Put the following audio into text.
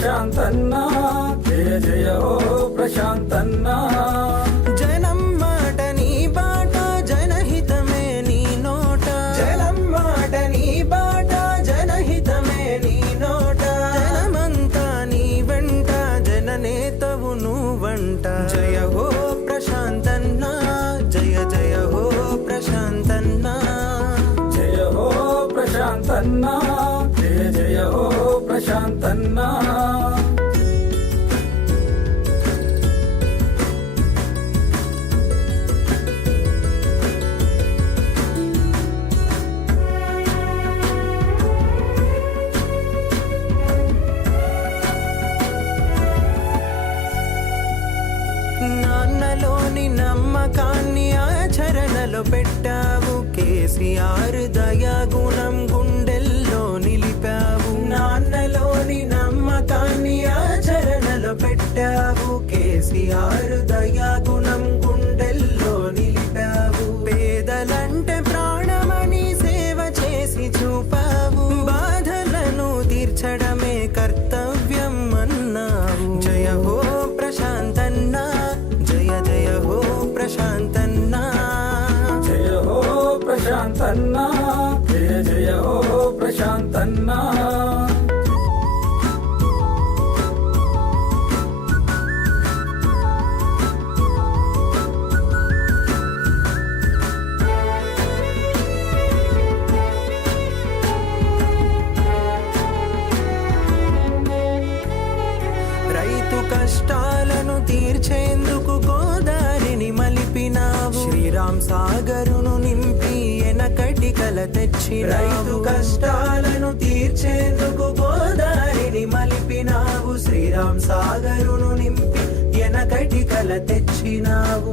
ప్రశాంతన్నా జయ జయ హో ప్రశాంతన్నా జనం మాట నీ బాట జనహితమే నీ నోట జనం మాట నీ బాట జనహితమే నీ నోట జనమంతా నీ వెంట జననేతవు నువ్వంట జయ హో ప్రశాంతన్నా జయ జయ హో ప్రశాంతన్నా జయ హో ప్రశాంతన్నా జయ జయ హో ప్రశాంతన్నా నాన్నలోని నమ్మకాన్ని ఆచరణలో పెట్టావు కేసీఆర్ దయాగుణం గుండెల్లో నిలిపావు నాన్నలోని నమ్మకాన్ని ఆచరణలో పెట్టావు కేసీఆర్ దయాగుణం గుండెల్లో నిలిపావు పేదలంటే ప్రాణమని సేవ చేసి చూపావు బాధలను తీర్చడమే కర్తవ్యం అన్నావు జయ హో ప్రశాంతన్నా జయ జయ హో ప్రశాంతన్నా జయ హో ప్రశాంతన్నా జయ జయ హో ప్రశాంతన్నా రైతు కష్టాలను తీర్చేందుకు గోదారిని మలిపినావు శ్రీరామ్ సాగరును నింపి ఎనకటి కల తెచ్చి రైతు కష్టాలను తీర్చేందుకు గోదారిని మలిపినావు శ్రీరామ్ సాగరును నింపి ఎనకటి కల తెచ్చినావు